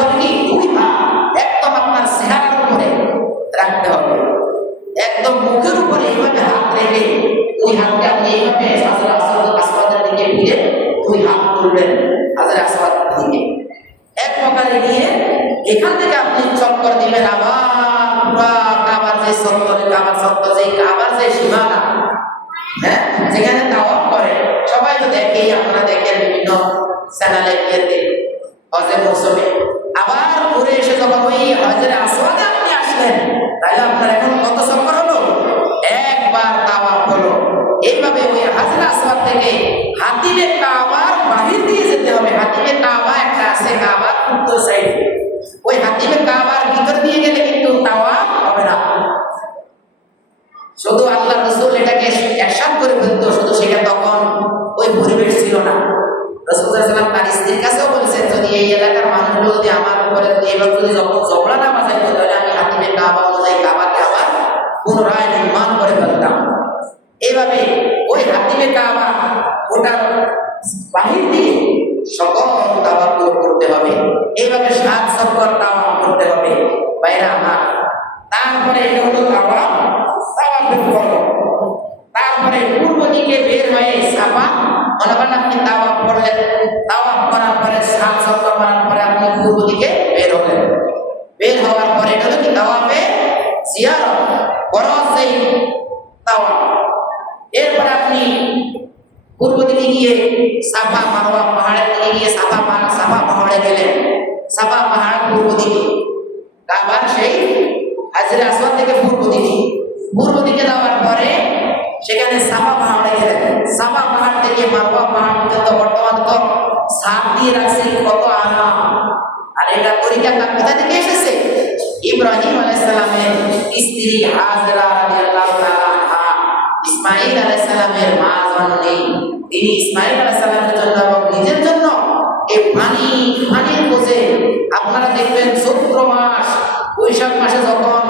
হবে কি 2 হাত, একদম আপনার চেহারার উপরে রাখতে হবে, একদম একদম মুখের উপরে এইভাবে হাত রেখে ওই হাতকে আপনি এইভাবে হাজার আসওয়াদের দিকে ফিরে ওই হাত তুলবেন হাজার আসওয়াদের দিকে এক প্রকারে নিয়ে এখান থেকে আপনি চক্কর দিবেন আবার পুরা কাবার যে চত্বরে কাবার চত্বর যে কাবার যে সীমানা, হ্যাঁ, যেখানে তাওয়াফ করে সবাই তো দেখেই, আপনারা দেখেন বিভিন্ন চ্যানেলে গিয়েতে হজের মৌসুমে। আবার ঘুরে এসে যখন ওই হজের আসওয়াদে আপনি আসলেন, তাহলে আপনার এখন কত চক্কর হলো? একবার তাওয়াফ হলো। এইভাবে ওই হাজরা আসওয়াদ থেকে হাতিমে কাবার বাহির দিয়ে যেতে হবে। হাতিমে কাবা একটা আছে, কাবার উত্তর সাইডে, ওই হাতিমে কাবার ভিতর দিয়ে গেলে কিন্তু তাওয়াফ হবে না। শুধু আল্লাহ রাসূল এটাকে একসাথ করে ফেলতো, শুধু সেটা তখন ওই পরিবেশ ছিল না। রাসূল সাল্লাল্লাহু আলাইহি ওয়াসাল্লাম তার স্ত্রীর কাছেও বলেছেন, যদি এই এলাকার মানুষগুলো যদি আমার উপরে এইভাবে যদি যখন ঝগড়া না বাজাইতো, তাহলে আমি হাতিমে কাবা অনুযায়ী কাবাকে আবার পুনরায় নির্মাণ করে ফেলতাম। এইভাবে ওই হাতিমে কাবা ওটার বাহির দিয়ে সকল তাওয়াফ করতে হবে। এইভাবে 7 চক্কর তাওয়াফ করতে হবে বাইরে আমার। তারপরে এটা হলো তাওয়াফের ফরজ। তারপরে পূর্ব দিকে বের হয়ে সাফা, মনে করেন আপনি তাওয়াফ করলেন, তাওয়াফ করার পরে 7 চক্কর মারার পরে আপনি পূর্ব দিকে বের হলেন। বের হওয়ার পরে এটা হলো কি তাওয়াফে জিয়ারত, ফরজ যেই তাওয়াফ। এরপরে আপনি পূর্ব দিকে গিয়ে সাফা মারওয়া পাহাড়ের দিকে গিয়ে সাফা পাহাড়ে গেলেন। সাফা পাহাড় পূর্ব দিকে, কাবার সেই হাজরে আসওয়াদ থেকে পূর্ব দিকে যাওয়ার পরে সেখানে সাফা পাহাড়ে গেলেন। সাফা পাহাড় থেকে মারওয়া পাহাড় পর্যন্ত বর্তমান তো সাপ দিয়ে রাখছে, কত আরাম। আর এটা তরিকাটা কোথা থেকে এসেছে? ইব্রাহিম আলাইহিস সালামের স্ত্রী হাজরা রাদিয়াল্লাহু তাআলা আনহা, ইসমাঈল আলাইহিস সালামের মা জননী, তিনি ইসমাঈল আলাইহিস সালামের জন্য এবং নিজের জন্য এই পানির খোঁজে, আপনারা দেখবেন চৈত্র মাস বৈশাখ মাসে যখন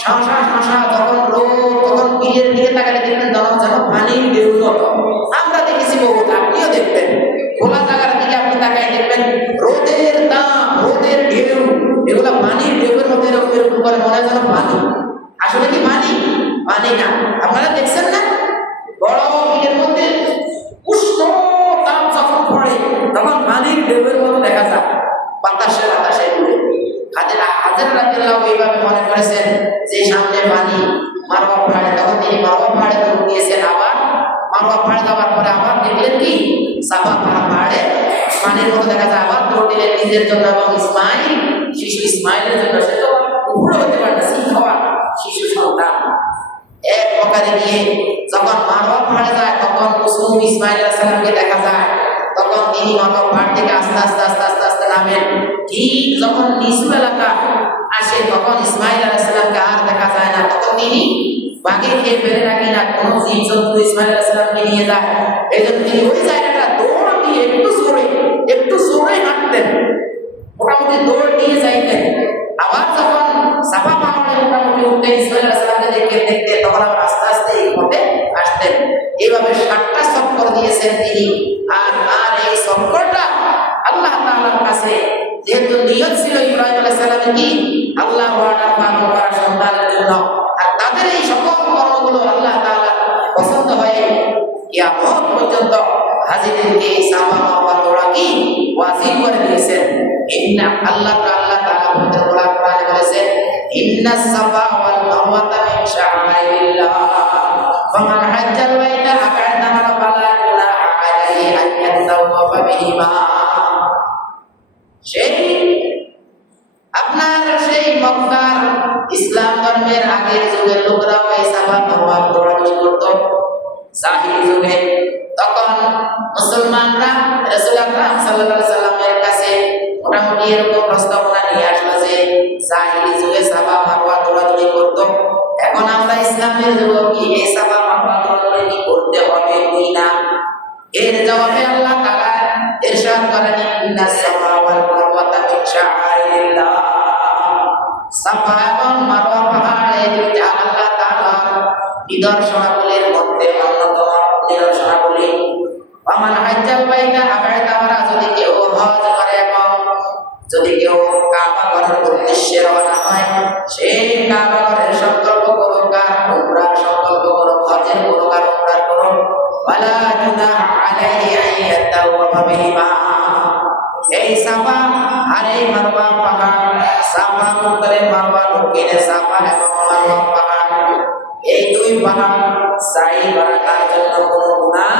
শাঁসা যখন রোদ, তখন বিলের দিকে তাকালে দেখবেন যেন পানির ঢেউ মতো। আমরা দেখেছি বহুত, আপনিও দেখবেন খোলা জায়গার দিকে আপনি তাকাই দেখবেন রোদের তাপ, রোদের ঢেউ, এগুলা পানির ঢেউয়ের মতো এরকম করে মনে হয় যেন পানি। আসলে কি পানি না। আপনারা দেখছেন না বড় বিলের মধ্যে উষ্ণ তাপ যখন পড়ে তখন পানির ঢেউয়ের মতো দেখা যায় বাতাসে ঘুরে। হাজরা রাদিয়াল্লাহু এইভাবে মনে করেছেন যে সামনে পানি, মারওয়া পাহাড়ে, তখন তিনি মারওয়া পাহাড়ে দৌড় দিয়েছেন। আবার মারওয়া পাহাড়ে যাওয়ার পরে আবার দেখলেন কি সাফা পাহাড়ে পানির মতো দেখা যায়। আবার দৌড় দিলেন নিজের জন্য এবং শিশু ইসমাইলের জন্য। সে তো উপরে হতে পারে না, খাওয়া শিশু সন্তান। এক প্রকারে গিয়ে যখন মারওয়া পাহাড়ে যায় তখন মুসলিম ইসমাইল আলাইহিস সালামকে দেখা যায়। তখন তিনি মারওয়া পাহাড় থেকে আস্তে নামেন। ঠিক যখন নিচু এলাকা আসে তখন ইসমাইল আলাইহিস সালামকে আর দেখা যায় না। তখন তিনি বাঘে খেয়ে ফেলে রাখি না, কোনো জীবজন্তু ইসমাইল আলাইহিস সালামকে নিয়ে যায়। এই জন্য তিনি ওই জায়গাটা দৌড় দিয়ে একটু জোরে হাঁটতেন, মোটামুটি দৌড় দিয়ে যাইতেন। আবার যখন সাফা পাহাড়ে মোটামুটি উঠতেন, ইসমাইল আলাইহিস সালামকে দেখতে তখন আবার আস্তে এই পথে আসতেন। এইভাবে 7টা চক্কর দিয়েছেন তিনি। আর এই চক্করটা আল্লাহ তাআলার কাছে, যেহেতু নিয়ত ছিল ইব্রাহিম আলাইহিস সালামের কি আল্লাহ ওয়াদা পালন করা সন্তানের জন্য, আর তাদের এই সকল কর্মগুলো আল্লাহ তাআলা পছন্দ হয়। কিয়ামত পর্যন্ত হাজীদেরকে সাফা মারওয়া দৌড়া কি ওয়াজিব করে দিয়েছেন। আল্লাহ তাআলা পবিত্র কোরআনে বলেছেন, ইন্নাস সাফা ওয়াল মারওয়াতা মিন শাআইরিল্লাহ ফামান হাজ্জাল বাইতা আও ইতামারা ফালা গুনাহা আলাইহি আন ইয়াতাওয়াফা বিহিমা। সেই মক্কার ইসলাম ধর্মের আগের যুগের লোকরা এই সাফা মারওয়া দৌড়াদৌড়ি করত জাহিলি যুগে। তখন মুসলমানরা রাসূল আকরাম সাল্লাল্লাহু আলাইহি সাল্লামের কাছে মোটামুটি এরকম প্রস্তাবনা নিয়ে আসলো যে জাহিলি যুগে সাফা মারওয়া দৌড়াদৌড়ি করত, এখন আমরা ইসলামের যুগে কি এই সাফা মারওয়া দৌড়াদৌড়ি কি করতে হবে কিনা? এর জবাবে আল্লাহ তাআলা ইরশাদ করেন, ইন্নাস সাফা ওয়াল মারওয়াতা মিন শাআইরিল্লাহ। সাফা এবং মারওয়া পাহাড় এই দুইটা আল্লাহ তাআলার নিদর্শনাবলীর মধ্যে অন্যতম নিদর্শনাবলী। ফামান হাজ্জাল বাইতা আও ইতামারা, যদি কেউ হজ করে এবং যদি কেউ কাবা ঘরের উদ্দেশ্যে রওনা হয়, সে কাবা ঘরের সংকল্প করুক আর উমরা আলাইহি আইয়াতাওয়াবা বিহিমা। এই সাফা আর এই মারওয়া পাহাড়, সাফা উত্তরে মারওয়া দক্ষিণে, সাফা এবং মারওয়া পাহাড়, এই দুই পাহাড় সাই করার জন্য কোনো গুনাহ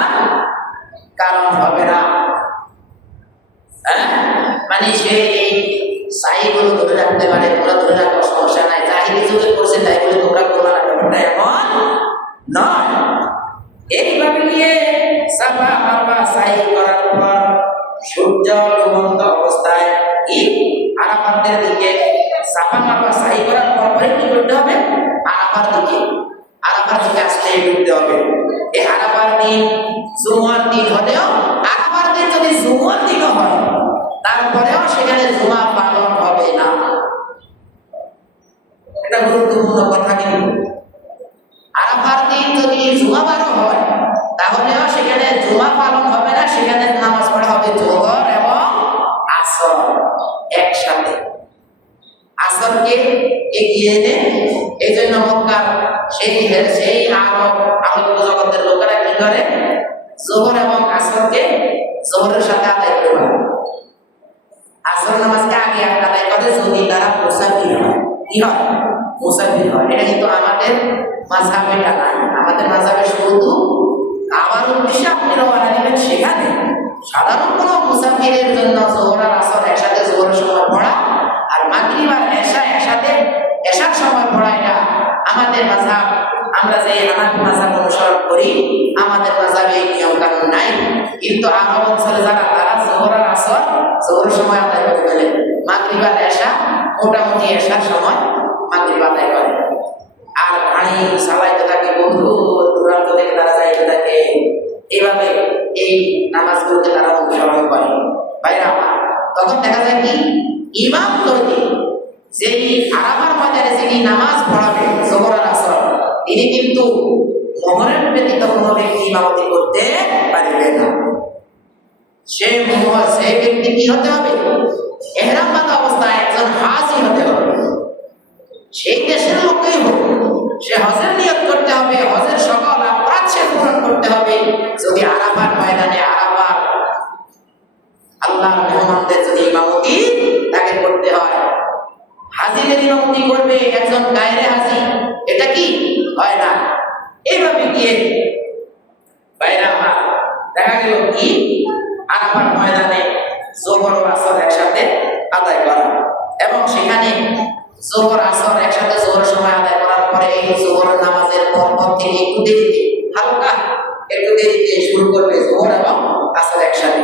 কারণ হবে না। মানে সে এই সাইগুলো ধরে রাখতে পারে, তোমরা ধরে রাখো, সমস্যা নাই। জাহিলি যুগে করছে তাই বলে তোমরা করো না, ব্যাপারটা এমন নয়। এইভাবে নিয়ে সাফা মারওয়া সাই করার পর সূর্য ডুবন্ত অবস্থায় আরাফাতের দিকে সাফা মারওয়া সাই করার পর কি করতে হবে? আরাফার দিকে আসতে ঢুকতে হবে। এই আরাফার দিন জুমার দিন হলেও, আরাফার দিন যদি জুমার দিনও হয় তারপরেও সেখানে জুমা পালন হবে না। এটা গুরুত্বপূর্ণ কথা। কিন্তু আরাফার দিন যদি জুমাবারও হয় তাহলেও সেখানে জুমা পালন হবে না, সেখানে নামাজ পড়া হবে যোহর এবং আসর একসাথে। আসরকে এগিয়ে এনে এই জন্য মক্কার সেই আরব জগতের লোকেরা কি করে? যোহর এবং আসরকে যোহরের সাথে আদায় করে, আসর নামাজকে আগে আদায় করে যদি তারা মুসাফির হয়। কি হয়? মুসাফির হয়। এটা কিন্তু আমাদের মাযহাবে এটা নাই। আমাদের মাযহাবে শুধু আমার উদ্দেশ্যে আপনি রওনা দিবেন, সেখানে সাধারণ কোনো মুসাফিরের জন্য যোহর আর আসর একসাথে যোহরের সময় পড়া আর মাগরিব আর এশা একসাথে এশার সময় পড়া, এটা আমাদের মাযহাব। আমরা যে হানাফি মাযহাব অনুসরণ করি, আমাদের মাযহাবে এই নিয়ম কানুন নাই। কিন্তু আরব অঞ্চলে যারা, তারা যোহর আর আসর যোহরের সময় আদায় করে ফেলে, মাগরিব আর এশা মোটামুটি এশার সময় মাগরিব আদায় করে। আর গাড়ি চালাইতে থাকে, বন্ধু দূরান্ত থেকে তারা যাইতে থাকে। এইভাবে এই নামাজগুলোকে তারা অনুসরণ করে। ভাইরা, তখন দেখা যায় কি, ইমাম যদি যেই আরাফার ময়দানে যিনি নামাজ পড়াবে যোহর আর আসর, তিনি কিন্তু মোহরের ব্যতীত কোনো ব্যক্তি ইমামতি করতে পারবে না। সেই ব্যক্তি কি হতে হবে? ইহরাম বাঁধা অবস্থায় একজন হাজী হতে হবে। সেই দেশের লোকই হোক, সে হজের নিয়ত করতে হবে, হজের সকল অপরাধ সে পূরণ করতে হবে। যদি আরাফার ময়দানে আরাফার আল্লাহর মেহমানদের যদি ইমামতি তাকে করতে হয়, হাজিদের ইমামতি করবে একজন গায়রে হাজি, এটা কি হয় না। এইভাবে গিয়ে বাইরে আমরা দেখা গেল কি, আরাফার ময়দানে যোহর ও আসর একসাথে আদায় করা, এবং সেখানে যোহর আসর একসাথে যোহরের সময় আদায় করার পরে এই যোহরের নামাজের পর থেকে একটু দেরিতে শুরু করবে যোহর এবং আসর একসাথে।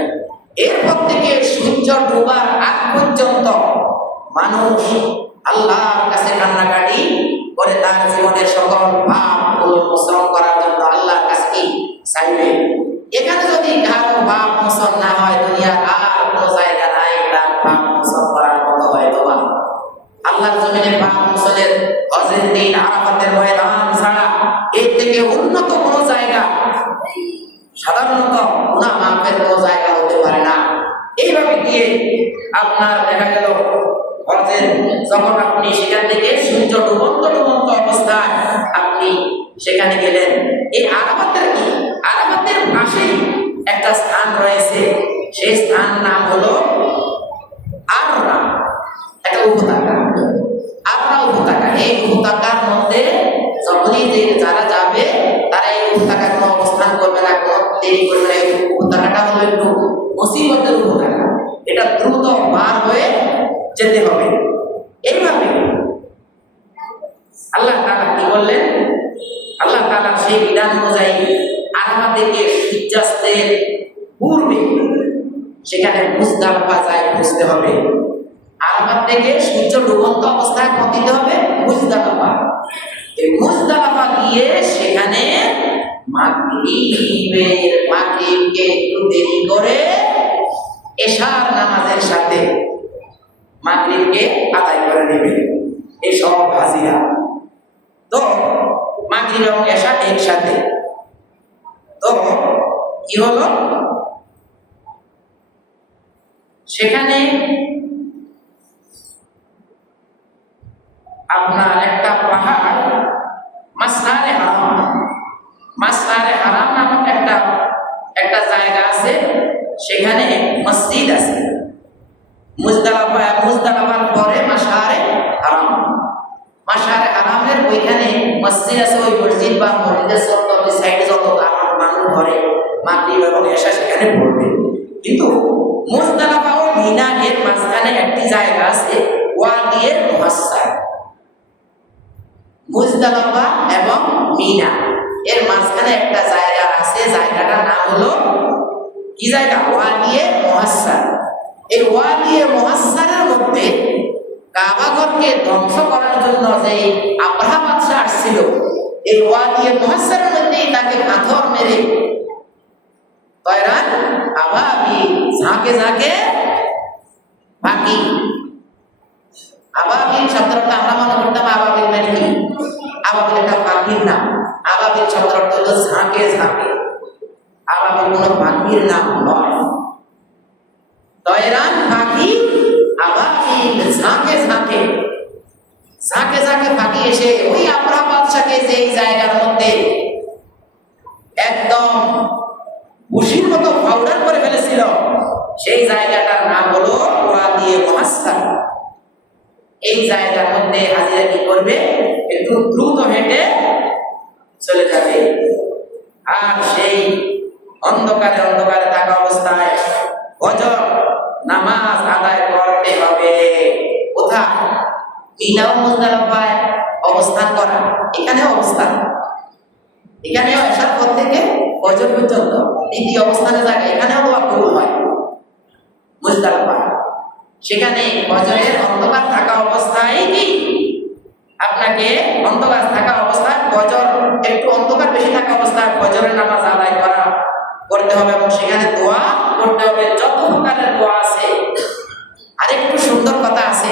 এরপর থেকে সূর্য ডোবার আগ পর্যন্ত মানুষ আল্লাহর কাছে কান্নাকাটি করে তার জীবনের সকল পাপগুলো মোচন করার জন্য আল্লাহর কাছে কি চাইবে। এখানে যদি কারো পাপ মোচন না হয়, দুনিয়ার আর কোনো জায়গা নাই তার পাপ মোচন করার মতো। হয়তো আল্লাহর জমিনে পাপ মোচনের হজের দিন আরাফাতের ময়দান ছাড়া এর থেকে উন্নত কোনো জায়গা, সাধারণত গুনাহ মাফের কোনো জায়গা হতে পারে না। এইভাবে গিয়ে আপনার দেখা গেল হজের যখন আপনি সেখান থেকে সূর্য ডুবন্ত অবস্থায় আপনি সেখানে গেলেন, এই আরাফাতের কি, আরাফাতের পাশেই একটা স্থান রয়েছে, সেই স্থান নাম হলো আররা, একটা উপত্যকা। আররা উপত্যকা, এই উপত্যকার মধ্যে যখনই যারা যাবে তারা এই উপত্যকায় কোনো অবস্থান করবে না, কোনো দেরি করবে না। এই উপত্যকাটা হলো একটু মুসিবতের উপত্যকা, এটা দ্রুত পার হয়ে যেতে হবে। এইভাবে আল্লাহ তাআলা কি বললেন? আল্লাহ তাআলা সেই বিধান অনুযায়ী আরাফা থেকে সূর্যাস্তের পূর্বে সেখানে মুজদালিফা যায় পৌঁছতে হবে। আরাফা থেকে সূর্য ডুবন্ত অবস্থায় পৌঁছতে হবে মুজদালিফা। এই মুজদালিফা গিয়ে সেখানে মাগরিবকে একটু দেরি করে এশার নামাজের সাথে মাগরিবকে আদায় করে নেবে এই সব হাজিরা। তো মাগরিব এবং এশা একসাথে, তো কি হলো, সেখানে আপনার একটা পাহাড় মাসনারে হারাম নামক একটা জায়গা মসজিদ আছে, ওই মসজিদ বা মসজিদের চত্বর ওই সাইডে যত মানুষ ঘরে মাগরিব এবং এশা সেখানে পড়বে। কিন্তু মুজদালিফা ও মিনা এর মাঝখানে একটি জায়গা আছে, ওয়াদিয়ে মুহাসসার। মুজদালিফা এবং মিনা এর মাঝখানে একটা জায়গা আছে, জায়গাটার নাম হলো কি জায়গা? ওয়াদিয়ে মুহাসসার। এই ওয়াদিয়ে মুহাসসারের মধ্যে কাবা ঘরকে ধ্বংস করার জন্য যে আবরাহা বাদশা আসছিল, এই ওয়াদিয়ে মুহাসসারের মধ্যেই তাকে পাথর মেরে তয়রান আবাবিল, ঝাঁকে ঝাঁকে পাখি। আবাবিল শব্দটা আমরা মনে করতাম আবাবিল মানে কি? আবাবিল একটা পাখির নাম। আবাবিল শব্দটা হলো ঝাঁকে ঝাঁকে। আবাবিল কোনো পাখির নাম নয়। তয়রান পাখি, আবাবিল ঝাঁকে ঝাঁকে, ঝাঁকে ঝাঁকে পাখি এসে ওই আবরাহা বাদশাকে যে জায়গার মধ্যে একদম উশির মতো পাউডার করে ফেলেছিল, সেই জায়গাটার নাম হলো ওয়াদিয়ে মুহাসসার। এই জায়গার মধ্যে হাজিরা কি করবে? একটু দ্রুত হেঁটে চলে যাবে। আর সেই অন্ধকারে অন্ধকারে থাকা অবস্থায় ফজর নামাজ আদায় করতে হবে। কোথায়? মিনা ও মুজদালিফায় অবস্থান করা। এখানেও অবস্থান, এখানেও এশার পর থেকে ফজর পর্যন্ত দ্বিতীয় অবস্থানে জায়গা, এখানেও দোয়া কবুল হয়। মুজদালিফা সেখানে ফজরের অন্ধকার থাকা অবস্থায় কি আপনাকে অন্ধকার থাকা অবস্থায় ফজর একটু অন্ধকার বেশি থাকা অবস্থায় ফজরের নামাজ আদায় করতে হবে এবং সেখানে দোয়া করতে হবে। যত প্রকারের দোয়া আছে। আরেকটু সুন্দর কথা আছে,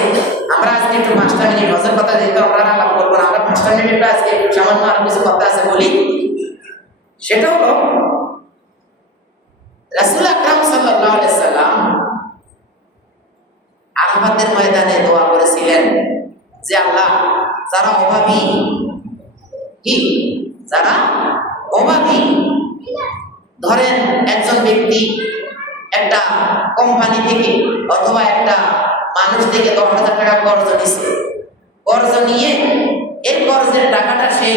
আমরা আজকে একটু 5টা মিনিট হজের কথা যেহেতু আমরা আলাপ করবো না, আমরা 5টা মিনিট আজকে একটু সামান্য আরো কিছু কথা আছে বলি। সেটা হলো রাসূল আকরাম সাল্লাল্লাহু আলাইহি সাল্লাম আরাফাতের ময়দানে দোয়া করেছিলেন যে আল্লাহ, যারা অভাবী, কি যারা অভাবী, ধরেন একজন ব্যক্তি একটা কোম্পানি থেকে অথবা একটা মানুষ থেকে 10,000 টাকা কর্জ নিছে, কর্জ নিয়ে এই কর্জের টাকাটা সে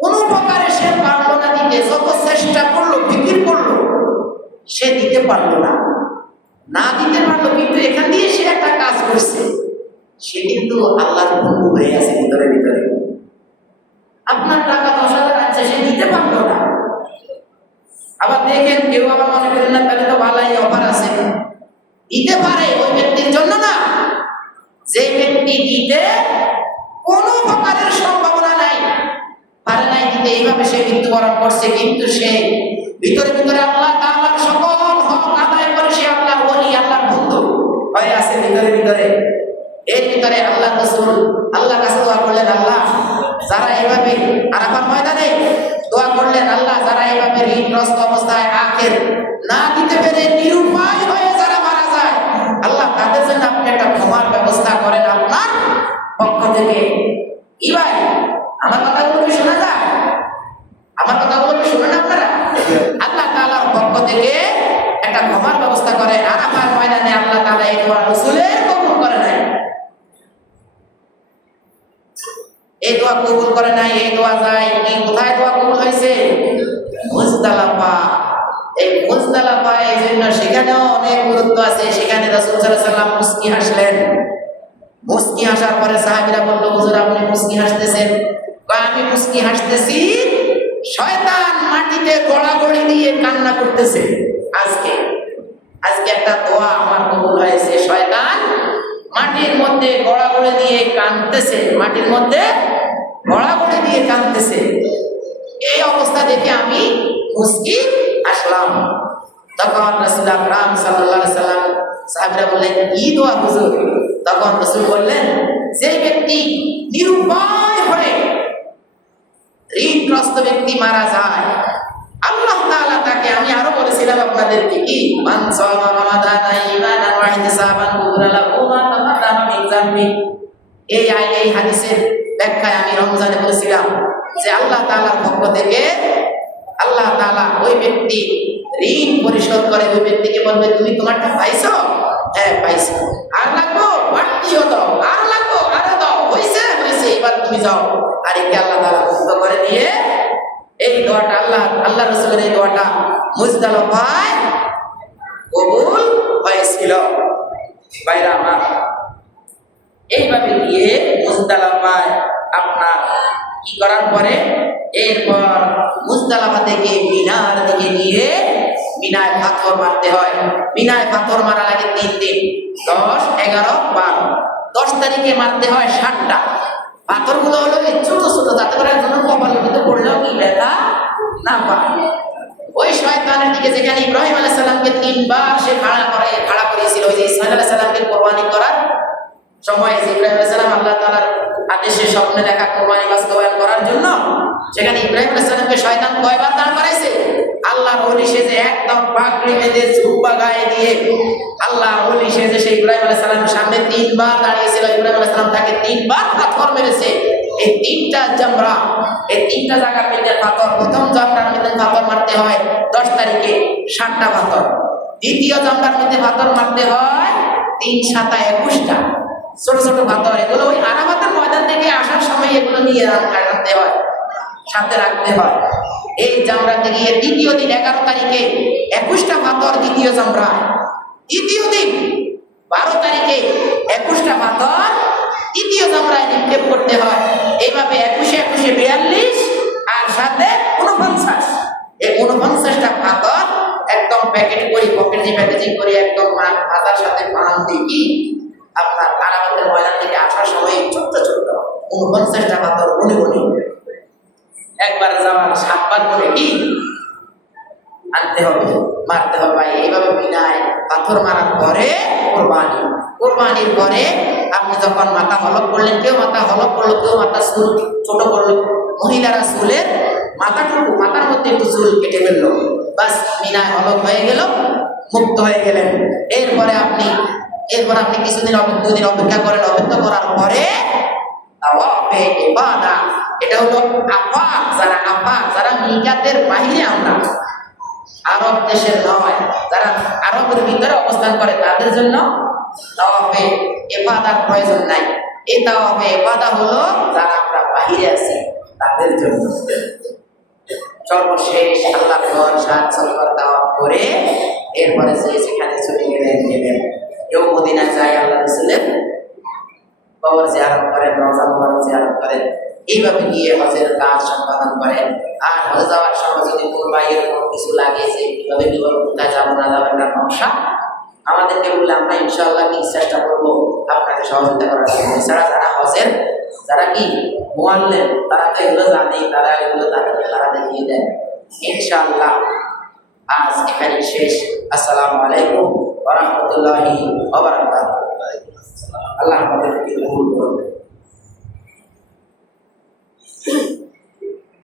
কোনো প্রকারে সে পারলো না দিতে, যত চেষ্টা করলো ফিকির করলো সে দিতে পারলো না, না দিতে পারলো। কিন্তু এখান দিয়ে সে একটা কাজ করছে, সে কিন্তু আল্লাহর বন্ধু হয়ে আছে ভিতরে ভিতরে। আপনার টাকা 10,000 আছে, সে দিতে পারলো না। আবার দেখেন কেউ আবার মনে করেন না তাহলে তো ভালোই অফার আছে, দিতে পারে ওই ব্যক্তির জন্য না, যে ব্যক্তি দিতে কোনো প্রকারের সম্ভাবনা নাই, পারে নাই দিতে, এইভাবে সে মৃত্যুবরণ করছে। কিন্তু সে ভিতরে ভিতরে আল্লাহ তাআলার সকল হক আদায় করে সে আল্লাহর ওলি, আল্লাহর বন্ধু হয়ে আছে ভিতরে ভিতরে। এর ভিতরে আল্লাহ রাসূল আল্লাহর কাছে দোয়া করলেন, আল্লাহ যারা এইভাবে আরাফার ময়দানে দোয়া করলেন, আল্লাহ যারা এইভাবে ঋণগ্রস্ত অবস্থায় আখের না দিতে পেরে নিরুপায় হয়ে যারা মারা যায়, আল্লাহ তাদের জন্য আপনি একটা ক্ষমার ব্যবস্থা করেন আপনার পক্ষ থেকে। কি ভাই, আমার কথাগুলো কি শোনা যায়? আমার কথাগুলো কি শুনেন আপনারা? আল্লাহ তাআলার পক্ষ থেকে একটা ক্ষমার ব্যবস্থা করেন। আরাফার ময়দানে আল্লাহ তাআলা এই দোয়া রাসূলের কবুল করে নাই, এই দোয়া কবুল করে নাই। এই দোয়া যায় কি কোথায়? দোয়া কবুল হয়েছে মুজদালিফা। এই মুজদালিফা এই জন্য সেখানেও অনেক গুরুত্ব আছে। সেখানে রাসূল সাল্লাল্লাহু আলাইহি ওয়াসাল্লাম মুস্কি হাসলেন। মুস্কি হাসার পরে সাহাবীরা বলল, হুজুর আপনি মুস্কি হাসতেছেন? কয় আমি মুস্কি হাসতেছি, শয়তান মাটিতে গড়াগড়ি দিয়ে কান্না করতেছে। আজকে একটা দোয়া আমার কবুল হয়েছে, শয়তান মাটির মধ্যে গড়াগড়ি দিয়ে কাঁদতেছে, মাটির মধ্যে গড়াগড়ি দিয়ে কাঁদতেছে। এই অবস্থা দেখে আমি মুস্কি আসলাম। তখন রাসূল আকরাম সাল্লাল্লাহু আলাইহি সাল্লাম সাহাবীরা বললেন, কি দোয়া হুজুর? তখন রাসূল বললেন, যে ব্যক্তি নিরুপায় হয়ে ঋণগ্রস্ত ব্যক্তি মারা যায়, আল্লাহ তাআলা তাকে, আমি আরো বলেছিলাম আপনাদেরকে, কি মান সামা রমাদান ঈমানান ওয়া ইহতিসাবান গুফিরা লাহু মা তাকাদ্দামা মিন যামবি। এই হাদিসের ব্যাখ্যায় আমি রমজানে বলেছিলাম যে আল্লাহ তাআলার পক্ষ থেকে আল্লাহ তাআলা ওই ব্যক্তি ঋণ পরিশোধ করে, ওই ব্যক্তিকে বলবে, তুমি তোমারটা পাইছো? হ্যাঁ পাইছো। আর লাগবো? বাড়তিও দাও। আর লাগবো? আরো দাও। হয়েছে, এবার তুমি যাও। আর একে আল্লাহ তাআলা মুক্ত করে দিয়ে এই দোয়াটা আল্লাহ রাসূলের এই দোয়াটা মুজদালিফায় কবুল হয়েছিল। ভাইরা আমার, এইভাবে গিয়ে মুজদালিফায় আপনার কি করার পরে এরপর মুজদালিফা থেকে মিনার দিকে গিয়ে মিনায় পাথর মারতে হয়। মিনায় পাথর মারা লাগে 3 দিন, 10, 11, 12। 10 তারিখে মারতে হয় 60টা। পাথরগুলো হলো ছোট ছোট, যাতে করে একজন কপালের মধ্যে পড়লেও কি ব্যথা না পায়। ওই শয়তানের দিকে যেখানে ইব্রাহিম আলাইহিস সালামকে 3 বার সে ভাড়া করেছিল, ওই যে ইসমাঈল আলাইহিস সালামকে কোরবানি করার সময় ইব্রাহিম আলাইহিস সালাম আল্লাহ তাআলার আদেশে স্বপ্নে দেখা কোরবানি বাস্তবায়ন করার জন্য সেখানে ইব্রাহিম আলাইহিস সালামকে শয়তান কয়বার দাঁড় করাইছে? আল্লাহর ওলি সেজে একদম পাগড়ি বেঁধে জুব্বা গায়ে দিয়ে আল্লাহর ওলি সেজে সেই ইব্রাহিম আলাইহিস সালামের সামনে 3 বার দাঁড়িয়েছিল। ইব্রাহিম আলাইহিস সালাম তাকে 3 বার পাথর মেরেছে। এই 3টা জামরা, এই 3টা জায়গার মধ্যে পাথর। প্রথম জামরার মধ্যে পাথর মারতে হয় 10 তারিখে 60টা পাথর। দ্বিতীয় জামরার মধ্যে পাথর মারতে হয় 3 × 7 = 21টা ছোট ছোট পাথর। এগুলো ওই আরাফাতের ময়দান থেকে আসার সময় এগুলো নিয়ে আনতে হয়, সাথে রাখতে হয়। এই জামরাতে গিয়ে দ্বিতীয় দিন 11 তারিখে 21টা পাথর দ্বিতীয় জামরায়। তৃতীয় দিন 12 তারিখে 21টা পাথর তৃতীয় জামরায় নিক্ষেপ করতে হয়। এইভাবে 21 21 42 আর সাথে 49। এই 49টা পাথর একদম প্যাকেজিং করে একদম মাথার সাথে বাঁধতে কি আপনার আরাফাতের ময়দান থেকে আসার সময় ছোট্ট ছোট্ট 49টা পাথর গুনে একবার যাওয়ার 7 বার করে কি আনতে হবে, মারতে হবে। ভাই এইভাবে বিনায় পাথর মারার পরে কোরবানির পরে আপনি যখন মাথা হলক করলেন, কেউ মাথা হলক করলো, কেউ মাথা চুল ছোট করলো। মহিলারা চুলের মাথার মধ্যে একটু চুল কেটে ফেললো, বাস মিনায় হলক হয়ে গেল, মুক্ত হয়ে গেলেন। এরপর আপনি কিছুদিন 2 দিন অপেক্ষা করেন। অপেক্ষা করার পরে তাওয়াফে ইবাদা, এটা হলো যারা মিকাতের বাইরে, আমরা আরব দেশের নয়, যারা আরবের ভিতরে অবস্থান করে তাদের জন্য তাওয়াফে ইবাদার প্রয়োজন নাই। এই তাওয়াফে ইবাদা হলো যারা আমরা বাইরে আছি তাদের জন্য। সর্বশেষ আল্লাহর ঘর 7 বছর তাওয়াফ করে এরপরে সেখানে চলে গেলেন। কেউ মদিনা যায়, আল্লাহ রাসূলের কবর জিয়ারত করেন, রওজা মুবারক জিয়ারত করেন। এইভাবে গিয়ে হজের কাজ সম্পাদন করেন। আর হজে যাওয়ার সময় যদি কোরবানির কিছু লাগে যে কিভাবে কোথায় যাবো না যাবেন না নকশা আমাদেরকে বললে আমরা ইনশাআল্লাহ কি চেষ্টা করবো আপনাকে সহযোগিতা করার জন্য। এছাড়া যারা কি মুআল্লিম, তারা তো এগুলো জানে, তারা এগুলো তারা দেখিয়ে দেন ইনশাআল্লাহ। আজ এখানে শেষ। আসসালামু আলাইকুম ওয়া রাহমাতুল্লাহি ওয়া বারাকাতুহু। আল্লাহ আমাদেরকে কবুল করুন।